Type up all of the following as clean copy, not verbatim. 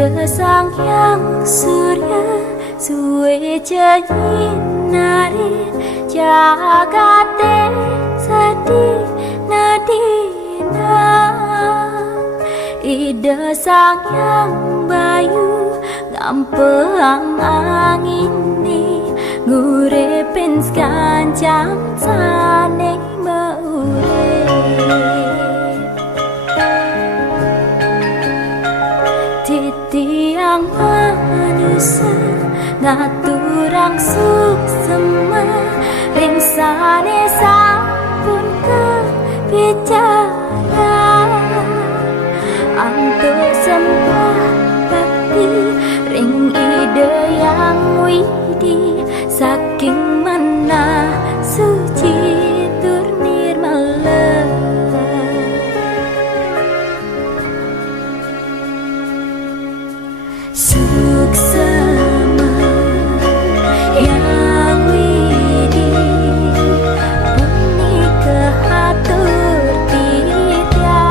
Sang Hyang Surya suwe nyinarin jagate sadi nadina. Ida Sang Hyang Bayu ngampang angin ni ngurepin kancang saneng maurep. Titiang manusia ngaturang suksema ringsane sampun kebicara untuk semua bakti ring ide yang widi saking mana suci tur nirmala. Suksema yang widi puni kehatur titya.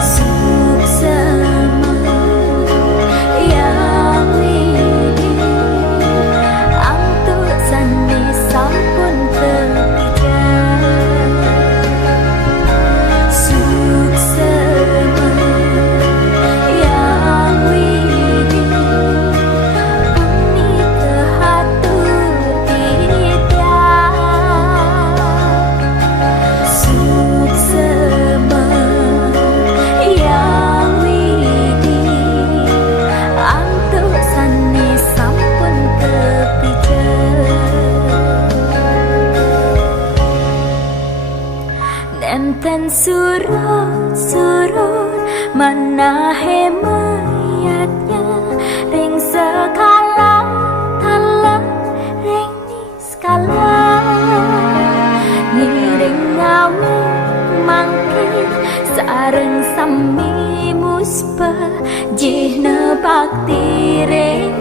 Suksema yang widi antuk sani sampun terpija. Suksema enten surut manahe mayatnya ring sekala talang ring niskala ngiring ngawi mangki sareng sami muspa jihna bakti ring